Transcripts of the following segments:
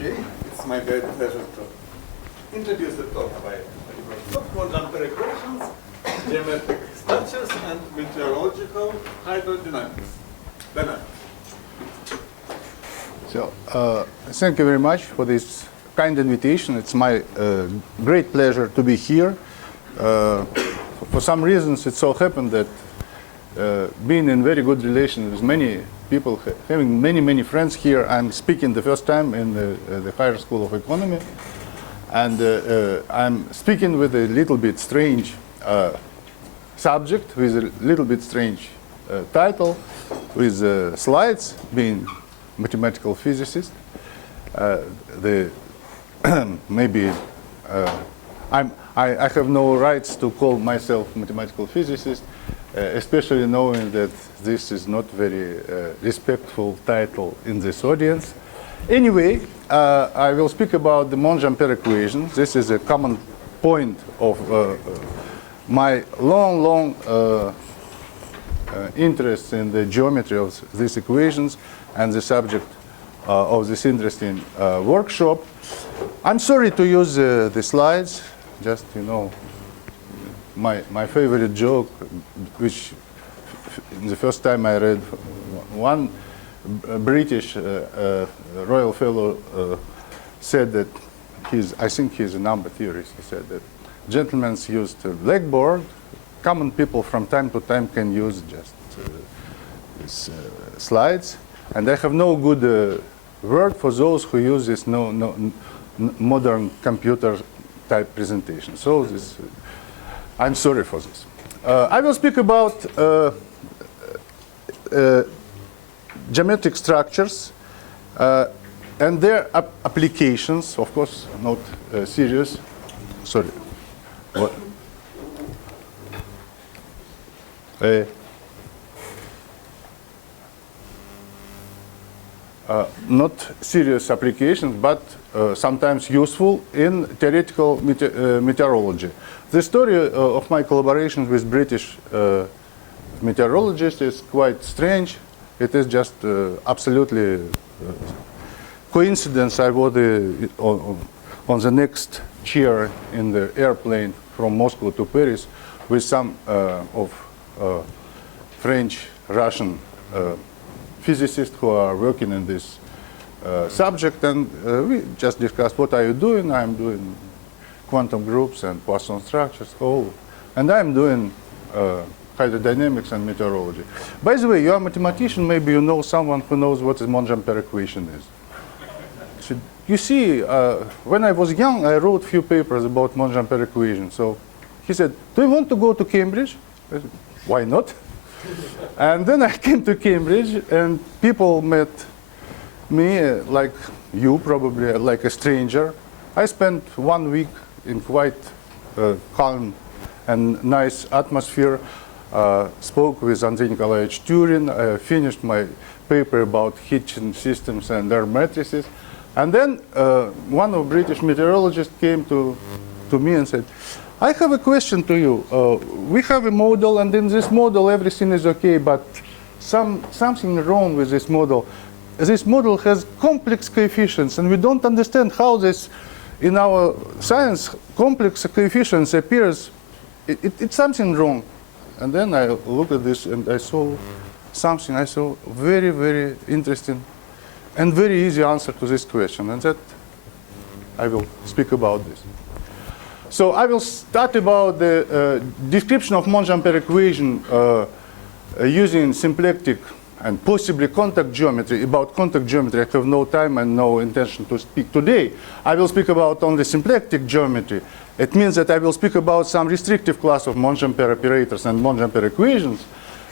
Okay, it's my great pleasure to introduce the talk by Vladimir Rubtsov, Monge-Ampere equations, geometric structures, and meteorological hydrodynamics. So, thank you very much for this kind invitation. It's my great pleasure to be here. For some reasons, it so happened that being in very good relations with many people, having many friends here, I'm speaking the first time in the Higher School of Economy. And I'm speaking with a little bit strange subject, with a little bit strange title, with slides, being mathematical physicist. Maybe I have no rights to call myself mathematical physicist, especially knowing that this is not very respectful title in this audience. Anyway, I will speak about the Monge-Ampere equations. This is a common point of my long interest in the geometry of these equations and the subject of this interesting workshop. I'm sorry to use the slides. Just, you know, my favorite joke, which the first time I read, one British royal fellow said that I think he's a number theorist. He said that gentlemen used a blackboard. Common people from time to time can use just these slides. And I have no good word for those who use this modern computer type presentation. So I'm sorry for this. I will speak about geometric structures and their applications, of course, not serious. Sorry. What? Not serious applications, but sometimes useful in theoretical meteorology. The story of my collaboration with British meteorologists is quite strange. It is just absolutely coincidence. I was on the next chair in the airplane from Moscow to Paris with some of French, Russian physicists who are working in this subject, and we just discussed, what are you doing? I'm doing quantum groups and Poisson structures, and I'm doing hydrodynamics and meteorology. By the way, you're a mathematician, maybe you know someone who knows what the Monge-Ampere equation is. So you see, when I was young, I wrote a few papers about Monge-Ampere equation. So he said, do you want to go to Cambridge? I said, why not? And then I came to Cambridge, and people met me, like you probably, like a stranger. I spent 1 week in quite calm and nice atmosphere, spoke with Andrei Nikolaevich Turin, finished my paper about Hitchin systems and their matrices. And then one of British meteorologists came to me and said, I have a question to you. We have a model, and in this model everything is okay, but something wrong with this model. This model has complex coefficients, and we don't understand how this, in our science, complex coefficients appears. It's something wrong. And then I looked at this, and I saw something. I saw very interesting and very easy answer to this question, and that I will speak about this. So I will start about the description of Monge-Ampere equation using symplectic and possibly contact geometry. About contact geometry, I have no time and no intention to speak today. I will speak about only symplectic geometry. It means that I will speak about some restrictive class of Monge-Ampere operators and Monge-Ampere equations.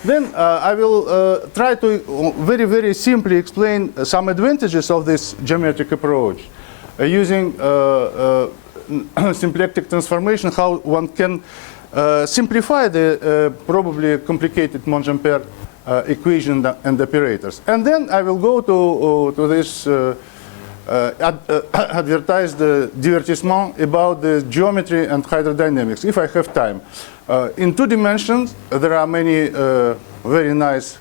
Then I will try to very simply explain some advantages of this geometric approach using symplectic transformation, how one can simplify the probably complicated Monge-Ampere equation and operators. And then I will go to this advertised divertissement about the geometry and hydrodynamics, if I have time. In 2 dimensions, there are many very nice,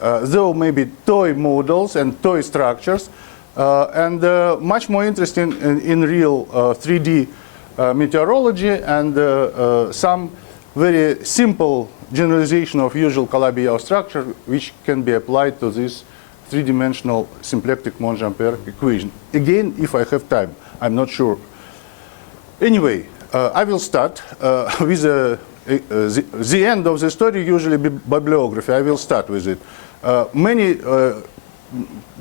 though maybe toy models and toy structures. and much more interesting in real 3D meteorology and some very simple generalization of usual Calabi-Yau structure, which can be applied to this three-dimensional symplectic Monge-Ampere equation. Again, if I have time, I'm not sure. Anyway, I will start with the end of the story, usually bibliography. I will start with it. Many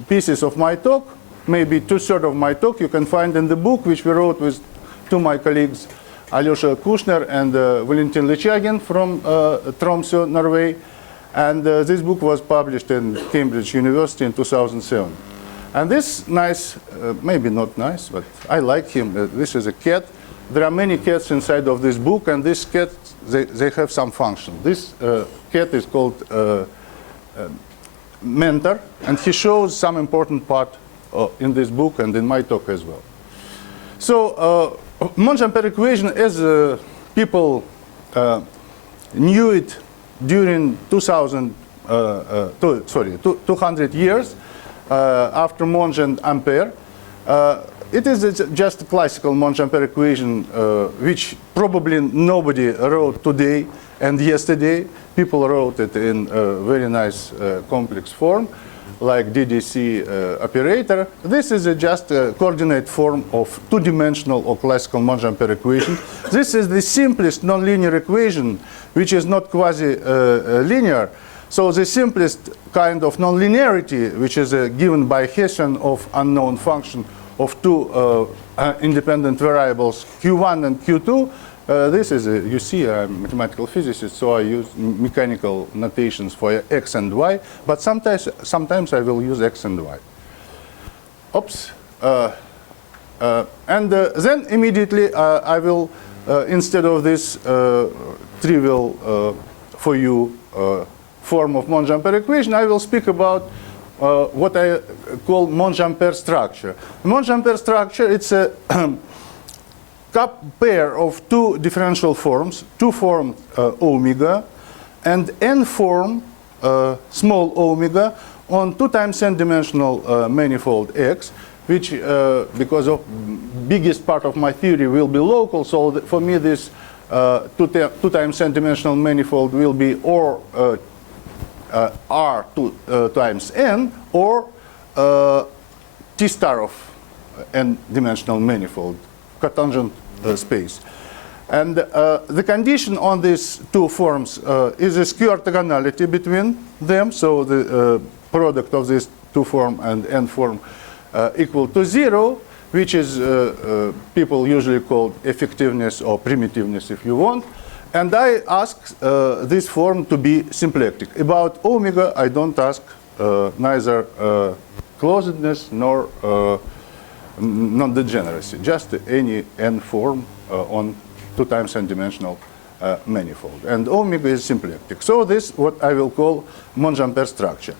pieces of my talk, maybe 2/3 of my talk, you can find in the book, which we wrote with two of my colleagues, Alyosha Kushner and Valentin Lechagin from Tromsø, Norway. And this book was published in Cambridge University in 2007. And this nice, maybe not nice, but I like him. This is a cat. There are many cats inside of this book, and this cat, they have some function. This cat is called Mentor, and he shows some important part in this book and in my talk as well. So Monge-Ampere equation, as people knew it during 200 years after Monge and Ampere, it is just a classical Monge-Ampere equation, which probably nobody wrote today and yesterday. People wrote it in a very nice complex form, like DDC operator. This is just a coordinate form of two-dimensional or classical Monge-Ampere equation. This is the simplest nonlinear equation, which is not quasi-linear. So the simplest kind of nonlinearity, which is given by Hessian of unknown function of two independent variables, Q1 and Q2. This is, you see, I'm a mathematical physicist, so I use mechanical notations for x and y, but sometimes I will use x and y. Oops. And then immediately I will, instead of this trivial for you form of Monge-Ampere equation, I will speak about what I call Monge-Ampere structure. Monge-Ampere structure, it's a pair of two differential forms, two form omega and n form small omega on 2 times n-dimensional manifold X, which because of biggest part of my theory will be local, so for me this 2 times n-dimensional manifold will be or R 2 times n or T star of n-dimensional manifold, cotangent space. And the condition on these two forms is a skew orthogonality between them, so the product of this two form and n form equal to 0, which is people usually call effectiveness or primitiveness if you want. And I ask this form to be symplectic. About omega, I don't ask neither closedness nor non-degeneracy, just any n form on 2 times n-dimensional manifold. And omega is symplectic. So this is what I will call Monge-Ampere structure.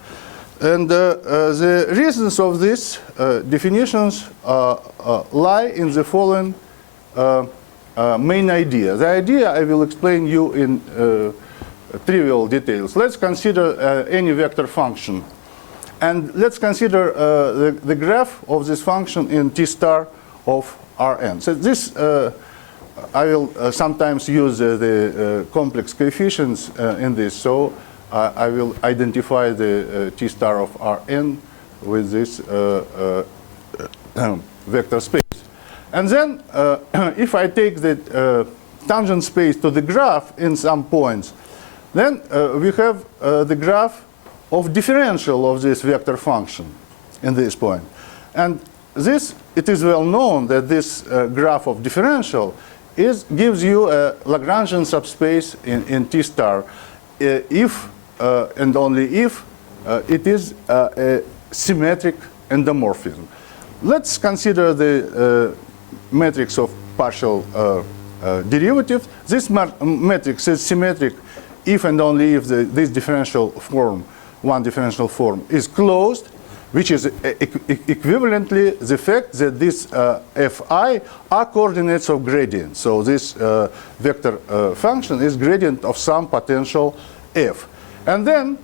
And the reasons of these definitions lie in the following main idea. The idea I will explain you in trivial details. Let's consider any vector function. And let's consider the graph of this function in T star of Rn. So this, I will sometimes use the complex coefficients in this. So I will identify the T star of Rn with this vector space. And then if I take the tangent space to the graph in some points, then we have the graph of differential of this vector function in this point. And this, it is well known that this graph of differential gives you a Lagrangian subspace in T star if and only if it is a symmetric endomorphism. Let's consider the matrix of partial derivative. This matrix is symmetric if and only if this differential form, one differential form, is closed, which is equivalently the fact that this Fi are coordinates of gradient. So this vector function is gradient of some potential F. And then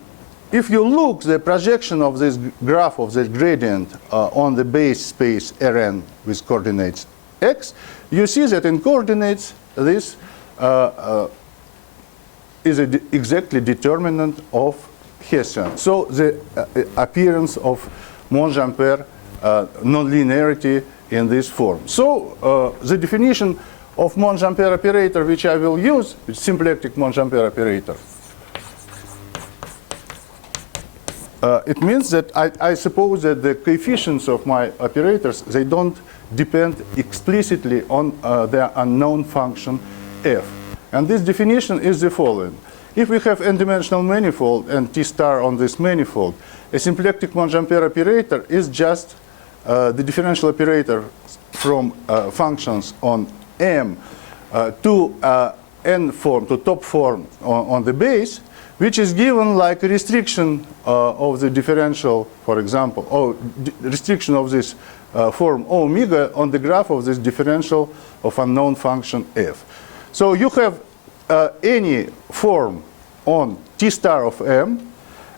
if you look the projection of this graph of this gradient on the base space Rn with coordinates x, you see that in coordinates this is exactly determinant of Hessian. So the appearance of Monge-Ampere nonlinearity in this form. So the definition of Monge-Ampere operator, which I will use, is symplectic Monge-Ampere operator. It means that I suppose that the coefficients of my operators, they don't depend explicitly on their unknown function f. And this definition is the following. If we have n-dimensional manifold and T star on this manifold, a symplectic Monge-Ampere operator is just the differential operator from functions on M to n form, to top form on the base, which is given like a restriction of the differential, for example, or restriction of this form omega on the graph of this differential of unknown function f. So you have any form on T star of M,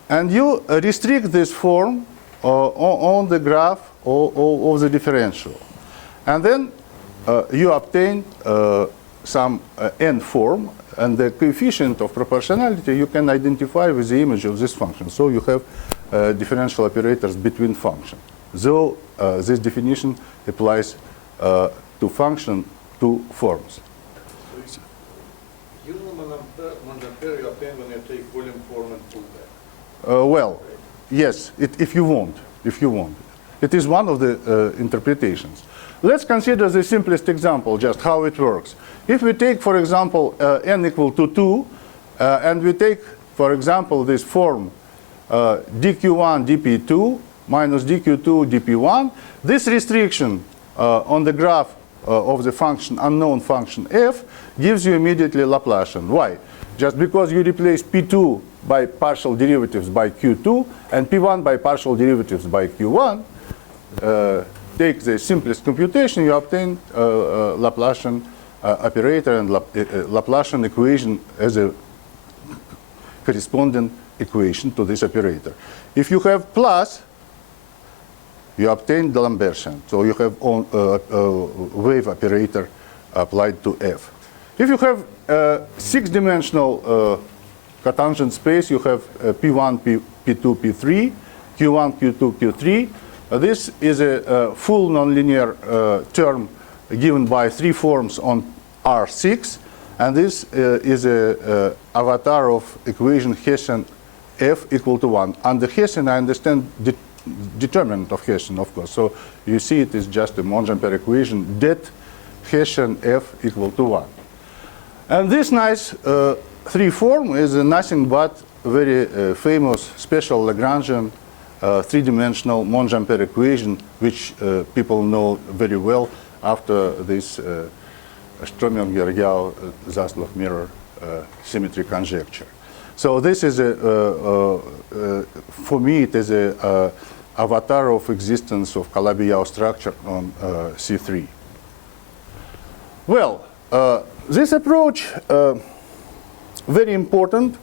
and you restrict this form on the graph of the differential. And then you obtain some n form, and the coefficient of proportionality you can identify with the image of this function. So you have differential operators between functions. Though this definition applies to function to forms. Usually Monge-Ampere you obtain when you take volume form and pull back. Well, yes, if you want. It is one of the interpretations. Let's consider the simplest example, just how it works. If we take, for example, n equal to 2, and we take, for example, this form dq1 dp2 minus dq2 dp1, this restriction on the graph of the function, unknown function f, gives you immediately Laplacian. Why? Just because you replace p2 by partial derivatives by q2 and p1 by partial derivatives by q1, take the simplest computation, you obtain Laplacian operator and Laplacian equation as a corresponding equation to this operator. If you have plus, you obtain the Lambertian. So you have wave operator applied to f. If you have six-dimensional cotangent space, you have P1, P2, P3, Q1, Q2, Q3. This is a full nonlinear term given by three forms on R6. And this is an avatar of equation Hessian f equal to 1. Under Hessian, I understand determinant of Hessian, of course. So you see it is just a Monge-Ampere equation that Hessian f equal to 1. And this nice three form is nothing but very famous special Lagrangian three-dimensional Monge-Ampere equation, which people know very well after this Strominger-Yau-Zaslow mirror symmetry conjecture. So this is for me, it is a avatar of existence of Calabi-Yau structure on C3. Well, this approach, very important,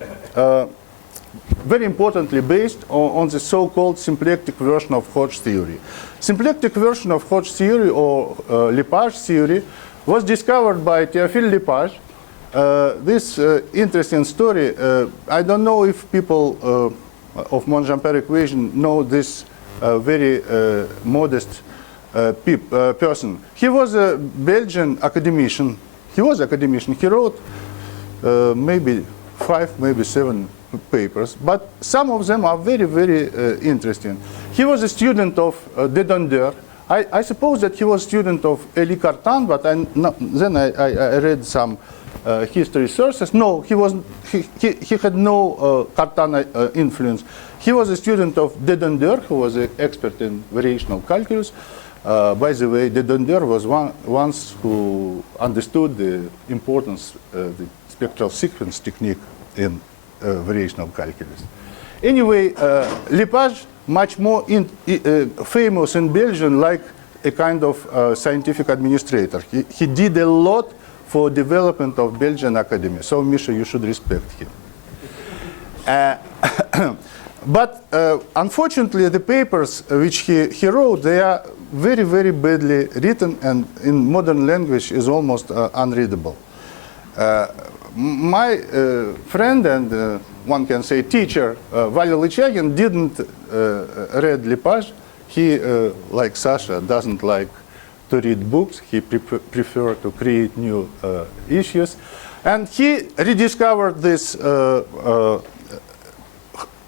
very importantly based on the so-called symplectic version of Hodge theory. Symplectic version of Hodge theory or Lepage theory was discovered by Théophile Lepage. This interesting story, I don't know if people of Monge-Ampere equation know this very modest person. He was a Belgian academician. He wrote maybe 5, maybe 7 papers, but some of them are very, very interesting. He was a student of de Dondeur. I suppose that he was a student of Élie Cartan, but then I read some history sources. No, he had no Cartan influence. He was a student of de Dondeur, who was an expert in variational calculus. By the way, de Dondeur was once who understood the importance of the spectral sequence technique in variational calculus. Anyway, Lepage, much more famous in Belgium, like a kind of scientific administrator. He did a lot for development of Belgian academy. So, Misha, you should respect him. But unfortunately, the papers which he wrote, they are very, very badly written, and in modern language is almost unreadable. My friend and one can say teacher, Valer Lichagin, didn't read Lepage. He, like Sasha, doesn't like to read books. He prefer to create new issues. And he rediscovered this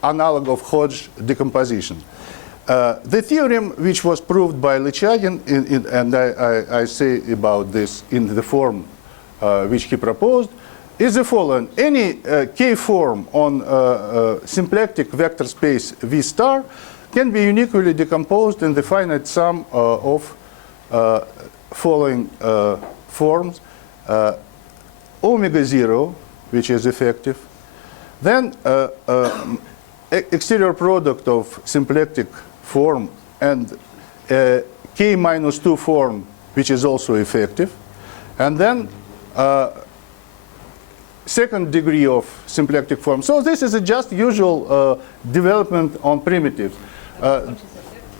analog of Hodge decomposition. The theorem which was proved by Lichagin, and I say about this in the form which he proposed, is the following. Any K form on symplectic vector space V star can be uniquely decomposed in the finite sum of following forms. Omega 0, which is effective. Then exterior product of symplectic form and K minus 2 form, which is also effective. And then second degree of symplectic form. So this is a just usual development on primitives. What is effective?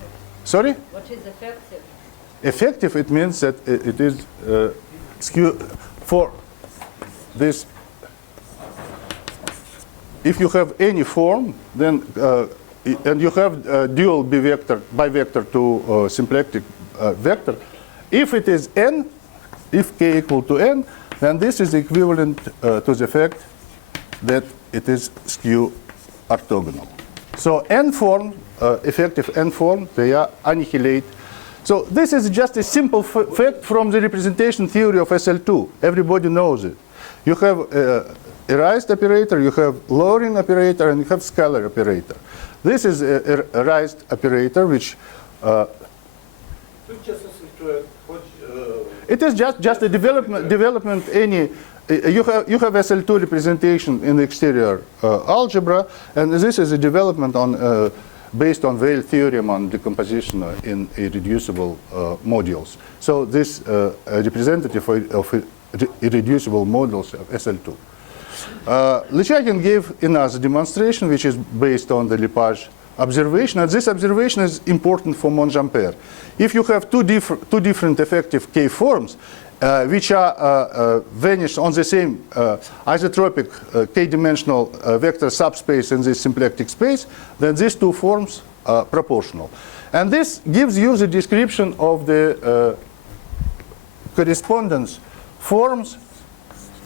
Sorry? What is effective? Effective, it means that it is skew for this. If you have any form, then and you have dual bivector to symplectic vector, if it is n, if k equal to n, then this is equivalent to the fact that it is skew orthogonal. So n form, effective n form, they are annihilate. So this is just a simple fact from the representation theory of SL2. Everybody knows it. You have a raised operator, you have lowering operator, and you have scalar operator. This is a raised operator, which it is just a development. Any you have SL2 representation in the exterior algebra, and this is a development on based on Weil theorem on decomposition in irreducible modules. So this representative of irreducible modules of SL2. Lichagin gave another demonstration, which is based on the Lepage observation, and this observation is important for Monge-Ampere. If you have two different effective K forms, which are vanished on the same isotropic K-dimensional vector subspace in this symplectic space, then these two forms are proportional. And this gives you the description of the correspondence forms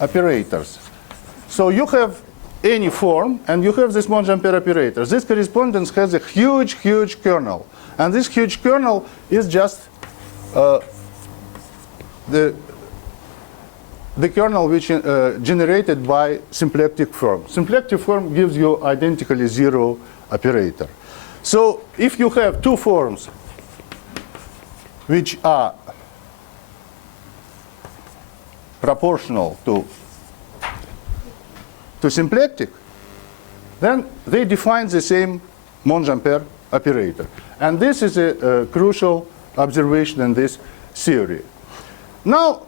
operators. So you have any form, and you have this Monge-Ampere operator. This correspondence has a huge, huge kernel. And this huge kernel is just the kernel which generated by symplectic form. Symplectic form gives you identically zero operator. So if you have two forms which are proportional to symplectic, then they define the same Monge-Ampere operator. And this is a crucial observation in this theory. Now,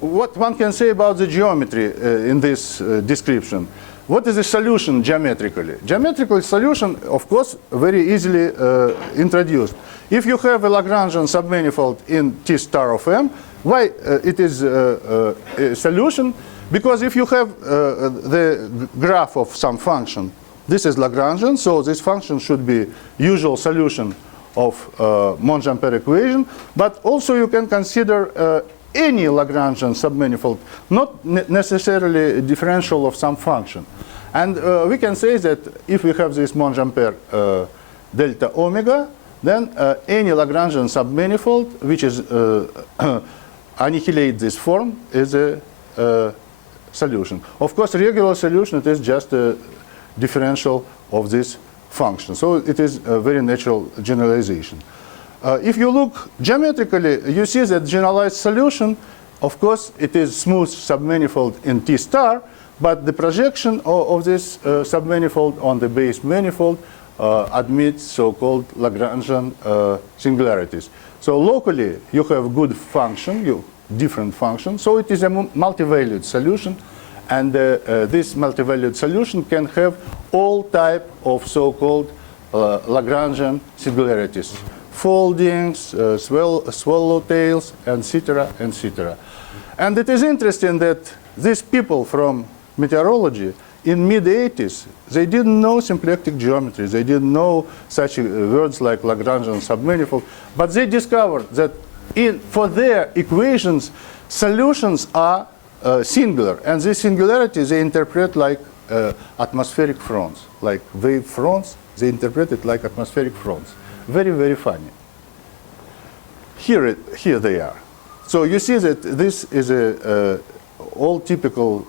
what one can say about the geometry in this description? What is the solution geometrically? Geometrical solution, of course, very easily introduced. If you have a Lagrangian submanifold in T star of M, why it is a solution? Because if you have the graph of some function, this is Lagrangian, so this function should be usual solution of Monge-Ampere equation. But also you can consider any Lagrangian submanifold, not necessarily a differential of some function. And we can say that if we have this Monge-Ampere delta omega, then any Lagrangian submanifold which is annihilate this form is a solution. Of course, regular solution, it is just a differential of this function. So it is a very natural generalization. If you look geometrically, you see that generalized solution, of course, it is smooth submanifold in T star, but the projection of this submanifold on the base manifold admits so-called Lagrangian singularities. So locally, you have good function, different function, so it is a multivalued solution. And this multivalued solution can have all type of so-called Lagrangian singularities, foldings, swallowtails, etc., etc. And it is interesting that these people from meteorology in mid-80s, they didn't know symplectic geometry, they didn't know such words like Lagrangian submanifold, but they discovered that for their equations, solutions are singular, and these singularities they interpret like atmospheric fronts, like wave fronts. They interpret it like atmospheric fronts. Very, very funny. Here they are. So you see that this is all typical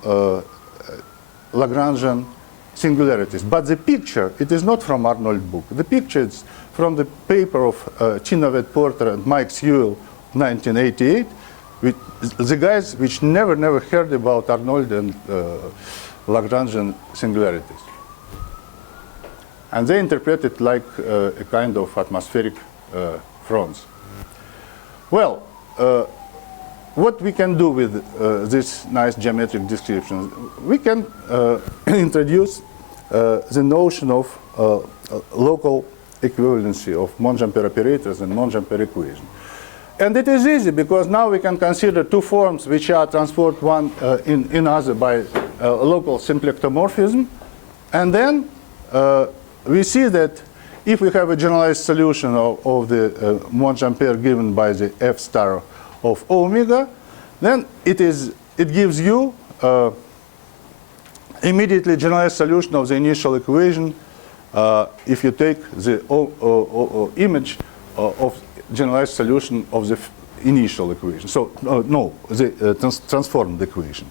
Lagrangian singularities. But the picture, it is not from Arnold's book. The picture is from the paper of Chinovet Porter and Mike Sewell, 1988, with the guys which never heard about Arnold and Lagrangian singularities. And they interpret it like a kind of atmospheric fronts. Well, what we can do with this nice geometric description? We can introduce the notion of local equivalency of Monge-Ampere operators and Monge-Ampere equation. And it is easy because now we can consider two forms which are transformed one in other by local symplectomorphism. And then we see that if we have a generalized solution of the Monge-Ampere given by the F star of omega, then it gives you immediately generalized solution of the initial equation if you take the image of generalized solution of the initial equation. So the transformed equation.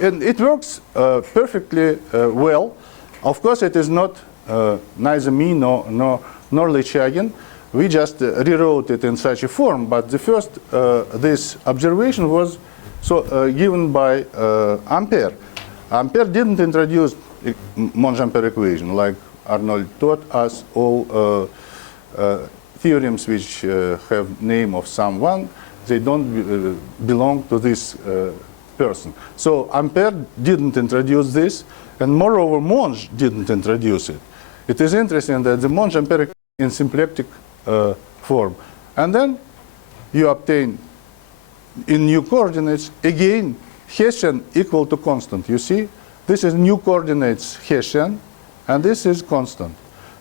And it works perfectly well. Of course, it is not neither me nor Lechagian. We just rewrote it in such a form. But the first, this observation was given by Ampere. Ampere didn't introduce Monge-Ampere equation like Arnold taught us. All theorems which have name of someone, they don't belong to this person. So Ampere didn't introduce this, and moreover Monge didn't introduce it. It is interesting that the Monge-Ampere in symplectic form. And then you obtain in new coordinates, again, Hessian equal to constant. You see, this is new coordinates Hessian, and this is constant.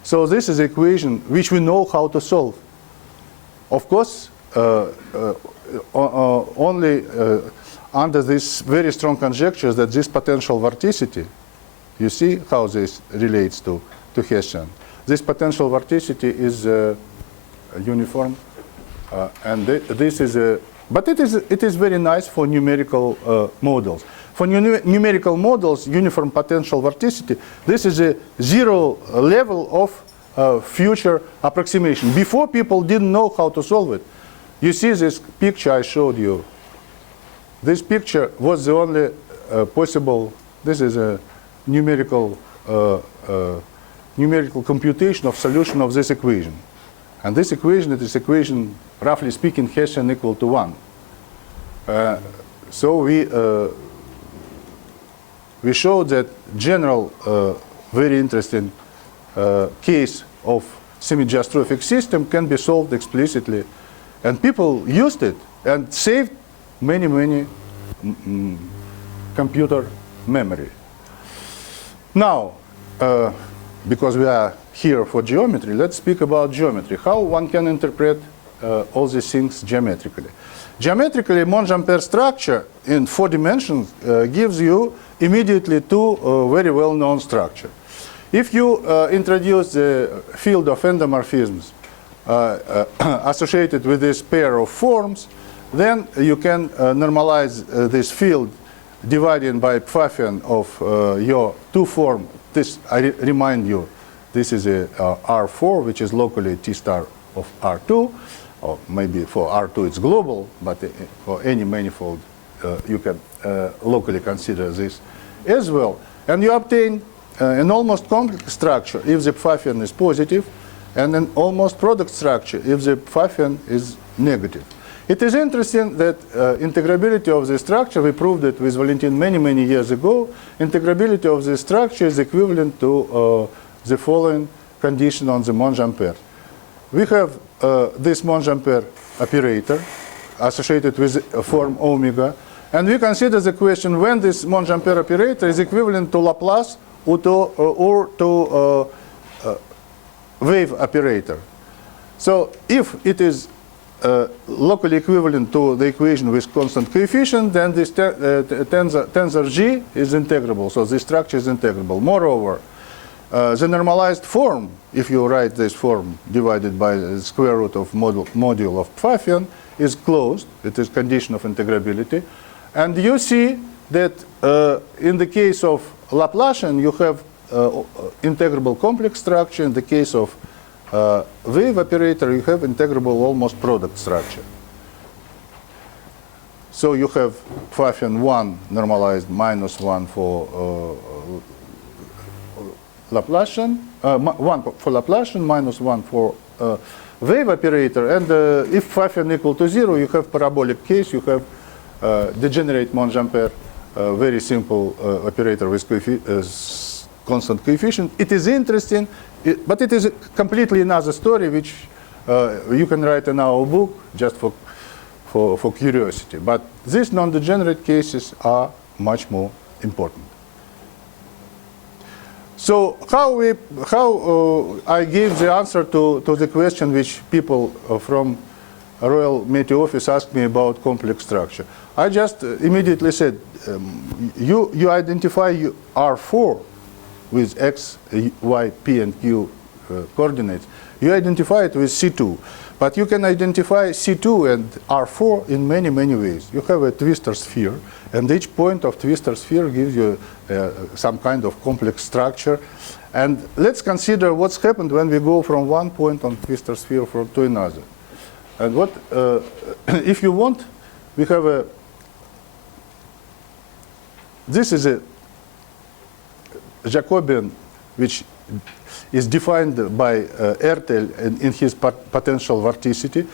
So this is equation which we know how to solve. Of course, only under this very strong conjecture that this potential vorticity, you see how this relates to Hessian. This potential vorticity is uniform, and this is a. But it is very nice for numerical models. For numerical models, uniform potential vorticity, this is a zero level of future approximation. Before, people didn't know how to solve it. You see this picture I showed you. This picture was the only possible. This is a numerical computation of solution of this equation. And this equation, it is equation, roughly speaking, Hessian equal to 1. So we showed that general, very interesting case of semi-geostrophic system can be solved explicitly. And people used it and saved many computer memory. Now, because we are here for geometry, let's speak about geometry. How one can interpret all these things geometrically. Geometrically, Monge-Ampere structure in 4 dimensions gives you immediately two very well-known structures. If you introduce the field of endomorphisms associated with this pair of forms, then you can normalize this field dividing by Pfaffian of your two form. This, I remind you, this is a R4, which is locally T star of R2, or maybe for R2 it's global, but for any manifold you can locally consider this as well. And you obtain an almost complex structure if the Pfaffian is positive, and an almost product structure if the Pfaffian is negative. It is interesting that integrability of the structure, we proved it with Valentin many years ago, integrability of the structure is equivalent to the following condition on the Monge-Ampere. We have this Monge-Ampere operator associated with a form omega, and we consider the question when this Monge-Ampere operator is equivalent to Laplace or to wave operator. So if it is locally equivalent to the equation with constant coefficient, then this tensor G is integrable. So this structure is integrable. Moreover, the normalized form, if you write this form divided by the square root of module of Pfaffian, is closed. It is condition of integrability. And you see that in the case of Laplacian, you have integrable complex structure. In the case of wave operator, you have integrable almost product structure. So you have Pfaffian 1 normalized minus 1 for Laplacian, 1 for Laplacian, minus 1 for wave operator. And if Pfaffian equal to 0, you have parabolic case. You have degenerate Monge-Ampere, very simple operator with constant coefficient. It is interesting, but it is completely another story, which you can write in our book just for curiosity. But these non-degenerate cases are much more important. So how I gave the answer to the question which people from Royal Meteo Office asked me about complex structure. I just immediately said, you identify R4 with X, Y, P, and Q coordinates. You identify it with C2. But you can identify C2 and R4 in many ways. You have a twistor sphere, and each point of twistor sphere gives you some kind of complex structure. And let's consider what's happened when we go from one point on twistor sphere to another. And what, if you want, we have this is a Jacobian, which is defined by Ertel in his potential vorticity.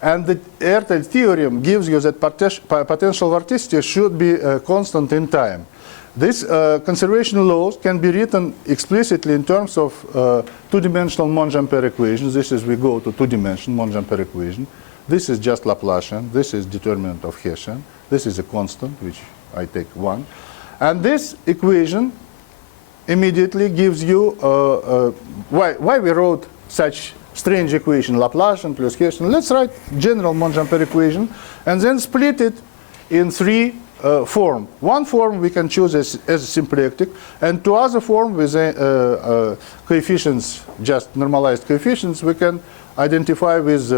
And the Ertel theorem gives you that potential vorticity should be constant in time. These conservation laws can be written explicitly in terms of two-dimensional Monge-Ampere equations. This is, we go to two-dimensional Monge-Ampere equation. This is just Laplacian. This is determinant of Hessian. This is a constant, which I take 1. And this equation immediately gives you why we wrote such strange equation, Laplacian plus Hessian. Let's write general Monge-Ampere equation and then split it in 3 forms. One form we can choose as symplectic, and two other forms with coefficients, just normalized coefficients, we can identify with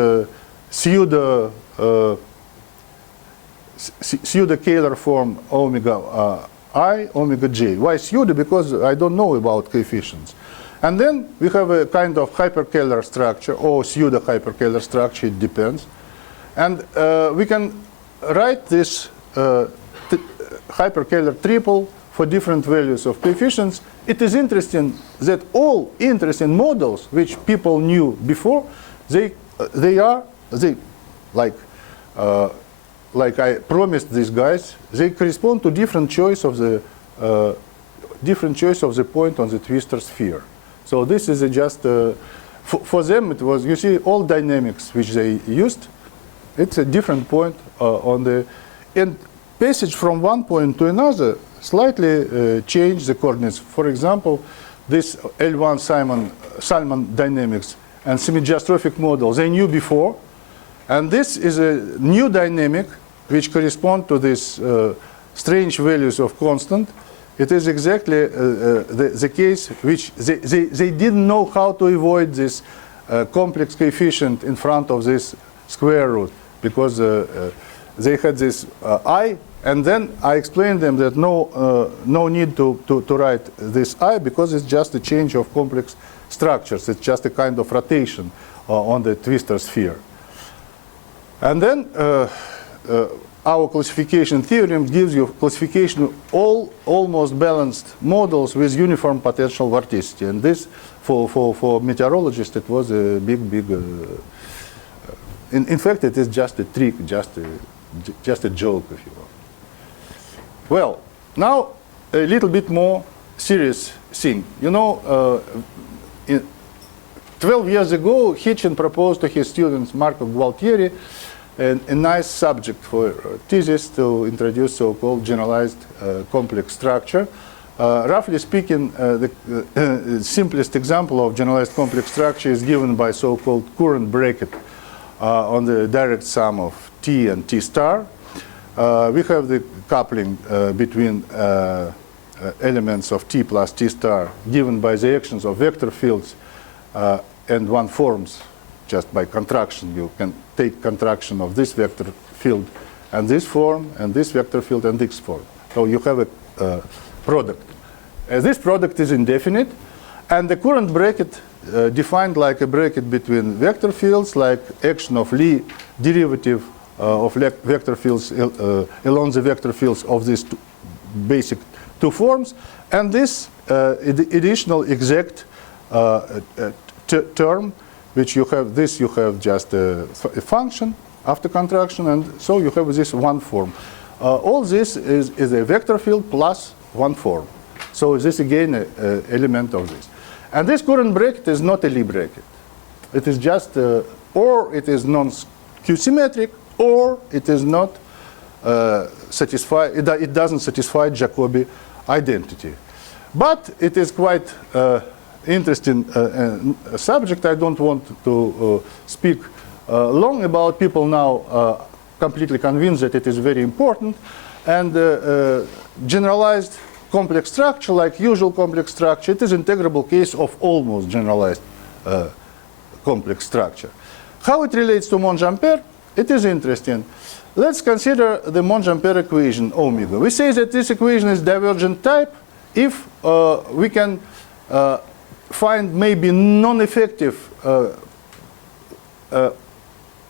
pseudo-Kähler form omega I, omega j. Why pseudo? Because I don't know about coefficients. And then we have a kind of hyper-Kähler structure or pseudo-hyper-Kähler structure, it depends. And we can write this hyper-Kähler triple for different values of coefficients. It is interesting that all interesting models which people knew before, like I promised these guys, they correspond to different choice of the point on the twistor sphere. So this is just for them it was, you see, all dynamics which they used, it's a different point on the, and passage from one point to another slightly change the coordinates. For example, this L1 Salmon dynamics and semi-geostrophic model they knew before, and this is a new dynamic which correspond to these strange values of constant. It is exactly the case which they didn't know how to avoid this complex coefficient in front of this square root, because they had this I, and then I explained them that no need to write this I, because it's just a change of complex structures. It's just a kind of rotation on the twistor sphere. And then our classification theorem gives you classification of all almost balanced models with uniform potential vorticity. And this, for meteorologists, it was a big in fact, it is just a trick, just a joke, if you will. Well, now a little bit more serious thing. You know, 12 years ago, Hitchin proposed to his students, Marco Gualtieri, a nice subject for thesis to introduce so-called generalized complex structure. Roughly speaking, the simplest example of generalized complex structure is given by so-called current bracket on the direct sum of T and T star. We have the coupling between elements of T plus T star given by the actions of vector fields, and one forms just by contraction. You can take contraction of this vector field and this form, and this vector field and this form. So you have a product. This product is indefinite, and the current bracket defined like a bracket between vector fields, like action of Lie derivative of vector fields along the vector fields of these basic two forms, and this additional exact term, which you have this, you have just a function after contraction, and so you have this one form. All this is a vector field plus one form. So this again an element of this. And this current bracket is not a Lie bracket. It is just, or it is non-Q-symmetric, or it is not satisfied, it doesn't satisfy Jacobi identity. But it is quite interesting subject. I don't want to speak long about. People now completely convinced that it is very important. And generalized complex structure, like usual complex structure, it is integrable case of almost generalized complex structure. How it relates to Monge-Ampere? It is interesting. Let's consider the Monge-Ampere equation omega. We say that this equation is divergent type if we can find maybe non-effective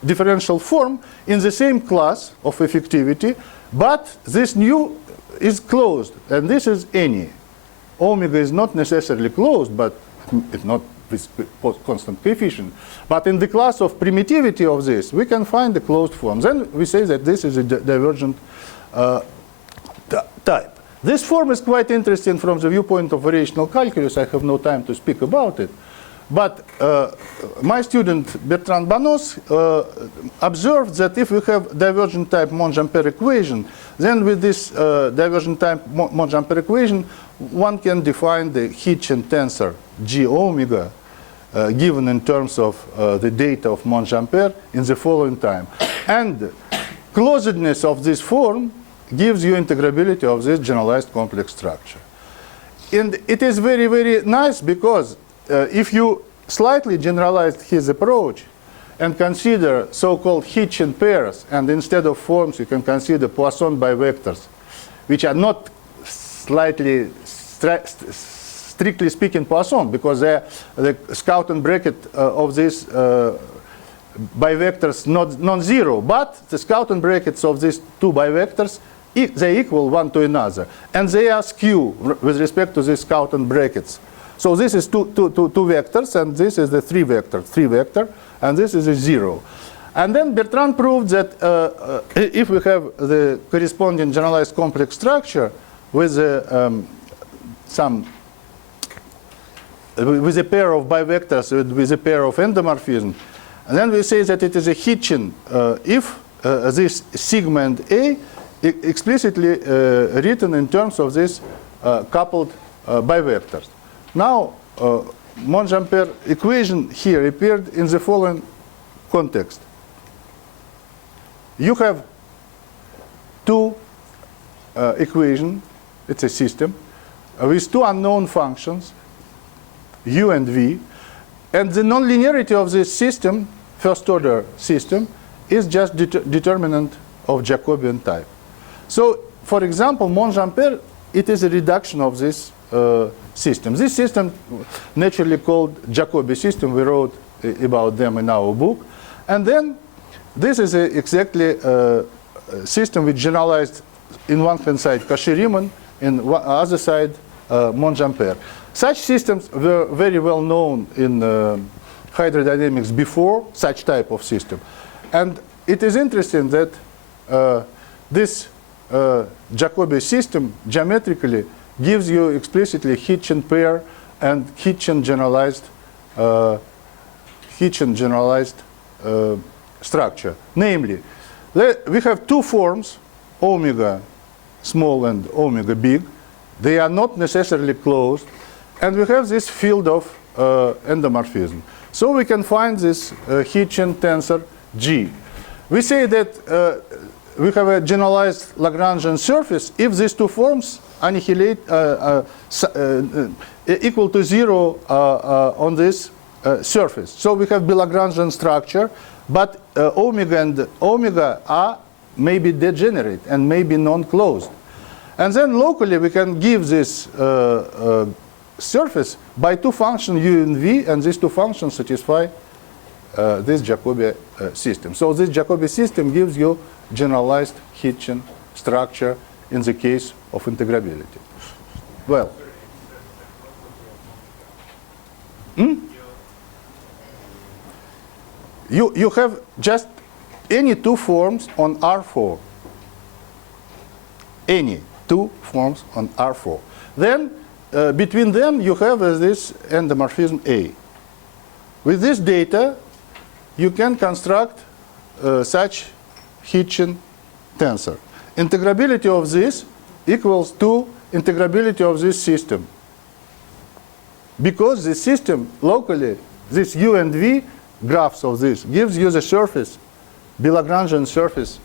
differential form in the same class of effectivity, but this nu is closed, and this is any. Omega is not necessarily closed, but it's not with constant coefficient. But in the class of primitivity of this, we can find the closed forms. Then we say that this is a divergent type. This form is quite interesting from the viewpoint of variational calculus. I have no time to speak about it. But my student Bertrand Banos observed that if we have divergent type Monge-Ampere equation, then with this divergent type Monge-Ampere equation, one can define the Hitchin tensor G omega given in terms of the data of Monge-Ampere in the following time. And closedness of this form gives you integrability of this generalized complex structure. And it is very, very nice because if you slightly generalize his approach and consider so-called Hitchin pairs, and instead of forms you can consider Poisson bivectors, which are not slightly, strictly speaking, Poisson, because the Schouten bracket of these bivectors not non-zero, but the Schouten brackets of these two bivectors, they equal one to another, and they are skew with respect to these Schouten brackets. So this is two vectors, and this is the three vector, and this is a 0. And then Bertrand proved that if we have the corresponding generalized complex structure with with a pair of bivectors with a pair of endomorphism, and then we say that it is a Hitchin if this sigma and A explicitly written in terms of this coupled bivectors. Now, Monge-Ampere equation here appeared in the following context. You have two equations, it's a system, with two unknown functions, u and v, and the nonlinearity of this system, first order system, is just determinant of Jacobian type. So, for example, Monge-Ampere, it is a reduction of this system. This system, naturally called Jacobi system, we wrote about them in our book. And then this is exactly a system which generalized in one hand side Cauchy-Riemann, in the other side Monge-Ampere. Such systems were very well known in hydrodynamics before, such type of system. And it is interesting that this Jacobi system geometrically gives you explicitly Hitchin pair and Hitchin generalized structure. Namely, we have two forms, omega small and omega big. They are not necessarily closed. And we have this field of endomorphism. So we can find this Hitchin tensor G. We say that we have a generalized Lagrangian surface if these two forms annihilate equal to 0 on this surface. So we have Bilagrangian structure, but omega and omega are maybe degenerate and maybe non-closed. And then locally we can give this surface by two functions u and v, and these two functions satisfy this Jacobi system. So this Jacobi system gives you generalized Hitchin structure in the case of integrability. Well, you have just any two forms on R4. Any two forms on R4. Then between them you have this endomorphism A. With this data you can construct such Hitchin tensor. Integrability of this equals to integrability of this system. Because the system locally, this u and v graphs of this gives you the surface, Bilagrangian surface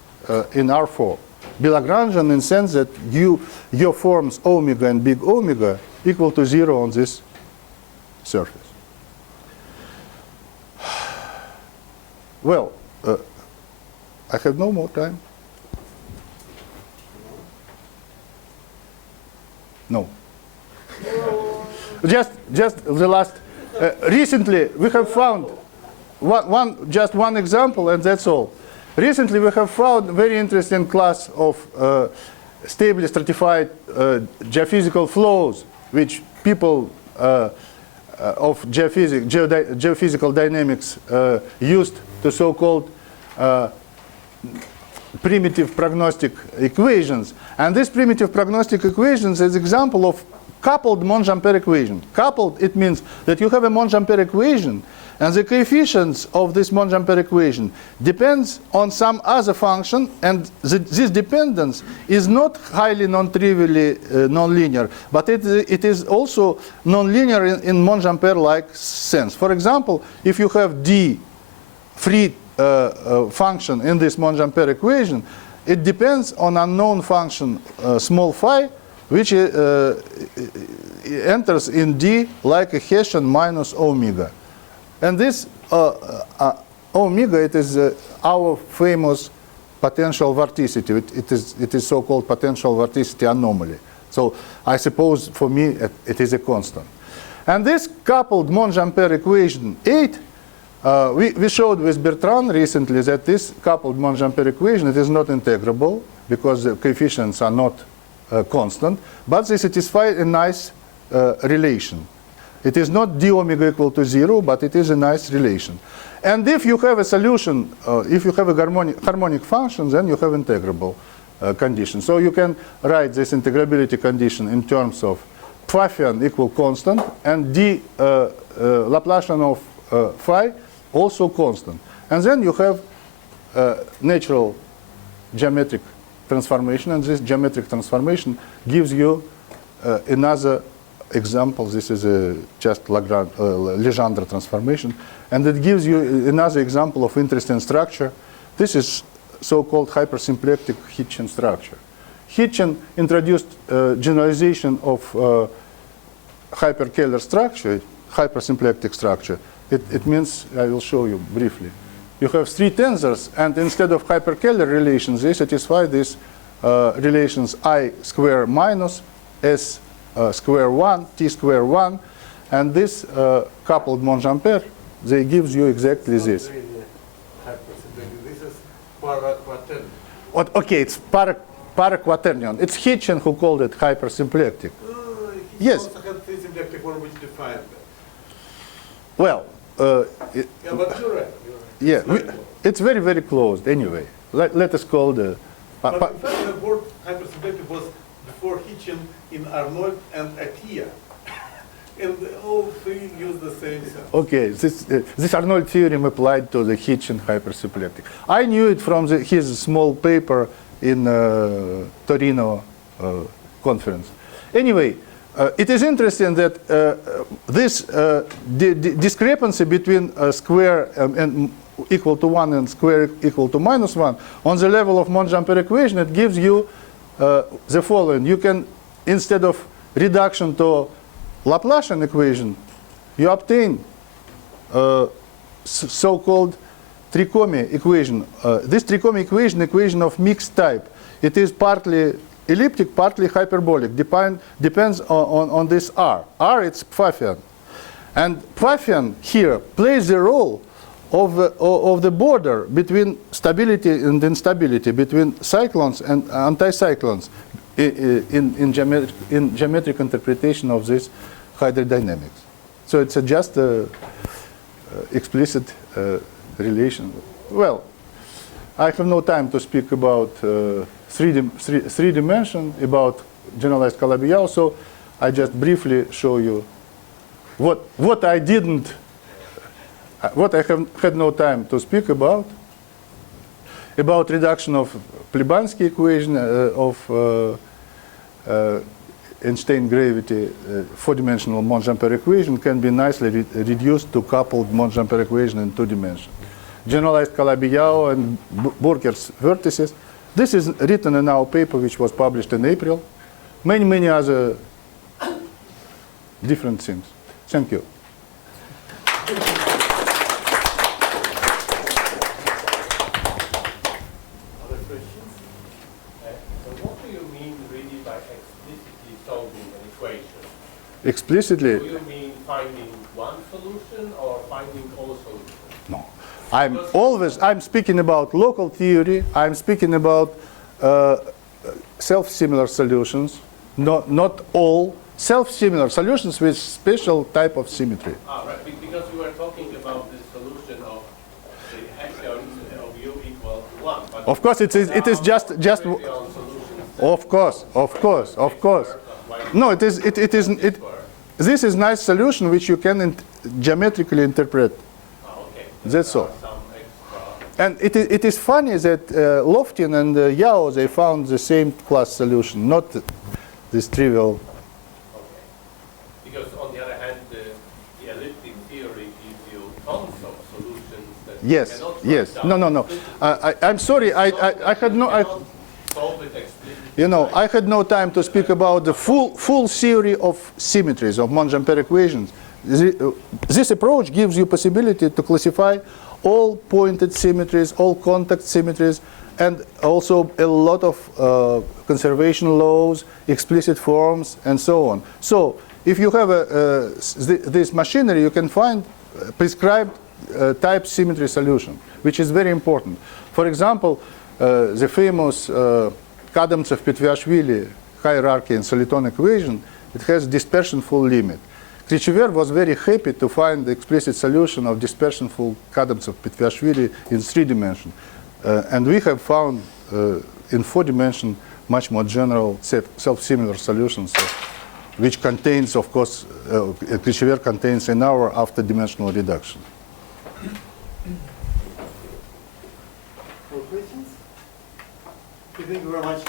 in R4. Bilagrangian in the sense that your forms omega and big omega equal to 0 on this surface. Well, I have no more time. No. Just the last. Recently, we have found just one example, and that's all. Recently, we have found a very interesting class of stably stratified geophysical flows, which people of geophysical dynamics used to so-called primitive prognostic equations. And these primitive prognostic equations is example of coupled Monge-Ampere equation. Coupled, it means that you have a Monge-Ampere equation, and the coefficients of this Monge-Ampere equation depends on some other function, and this dependence is not highly non-trivially nonlinear, but it is also nonlinear in Monge-Ampere-like sense. For example, if you have d free function in this Monge-Ampere equation, it depends on unknown function small phi, which enters in D like a Hessian minus omega. And this omega, it is our famous potential vorticity. It is so-called potential vorticity anomaly. So I suppose for me it is a constant. And this coupled Monge-Ampere equation 8, we showed with Bertrand recently that this coupled Monge-Ampere equation, it is not integrable because the coefficients are not constant, but they satisfy a nice relation. It is not d omega equal to 0, but it is a nice relation. And if you have a solution, if you have a harmonic function, then you have integrable condition. So you can write this integrability condition in terms of Pfaffian equal constant and d Laplacian of phi also constant. And then you have natural geometric transformation, and this geometric transformation gives you another example. This is just Legendre transformation, and it gives you another example of interesting structure. This is so-called hypersymplectic Hitchin structure. Hitchin introduced generalization of hyperkähler structure, hypersymplectic structure. It means, I will show you briefly. You have three tensors, and instead of hyperkähler relations, they satisfy these relations I square minus S square 1, T square 1, and this coupled Monge-Ampere, they gives you exactly this. This is paraquaternion. Okay, it's paraquaternion. It's Hitchin who called it hypersymplectic. He Yes. also had three symplectic form which defined that. Well, Yeah, but you're right. Yeah, it's very, very closed anyway. Let us call the... But in fact, the word hypersymmetric was before Hitchin in Arnold and Atiyah. And all three use the same sense. Okay, this Arnold theorem applied to the Hitchin hypersymplectic. I knew it from his small paper in Torino conference. Anyway, it is interesting that this discrepancy between square and equal to 1 and square equal to -1 on the level of Monge-Ampere equation, it gives you the following. You can, instead of reduction to Laplacian equation, you obtain so-called trichomy equation. This trichomy equation of mixed type. It is partly elliptic, partly hyperbolic. Depends on this R. R, it's Pfaffian. And Pfaffian here plays the role of the border between stability and instability, between cyclones and anticyclones in geometric interpretation of this hydrodynamics. So it's just explicit relation. Well, I have no time to speak about three dimension, about generalized Calabi-Yau, so I just briefly show you what I didn't, what I have had no time to speak about reduction of Plebanski equation of Einstein gravity, four-dimensional Monge-Ampere equation can be nicely reduced to coupled Monge-Ampere equation in 2 dimensions. Generalized Calabi-Yau and Burker's vertices. This is written in our paper, which was published in April. Many other different things. Thank you. Other questions? So what do you mean really by explicitly solving an equation? Explicitly? Do you mean finding one solution or finding all solutions? No. I'm speaking about local theory. I'm speaking about self-similar solutions, not all. Self-similar solutions with special type of symmetry. Ah, right. Because you were talking about the solution of the axion of U equal to 1. But Of course, it is just. solutions Of course. No, this is nice solution which you can geometrically interpret. okay. That's all. Some extra. And it is funny that Loftin and Yao, they found the same class solution, not this trivial. Because on the other hand, the elliptic theory gives you tons of solutions that Yes, you cannot yes. write down. No. I'm sorry. I had no. Solve it explicitly. You know, I had no time to speak about the full theory of symmetries of Monge-Ampere equations. This approach gives you possibility to classify all pointed symmetries, all contact symmetries, and also a lot of conservation laws, explicit forms, and so on. So if you have this machinery, you can find prescribed type symmetry solution, which is very important. For example, the famous Kadamtsev-Petviashvili hierarchy in soliton equation, it has dispersion full limit. Krichever was very happy to find the explicit solution of dispersion full Kadamtsev-Petviashvili in 3 dimensions. And we have found in 4 dimensions much more general self-similar solutions, which contains, of course, Krichever contains an hour after dimensional reduction. More questions? Thank you very much.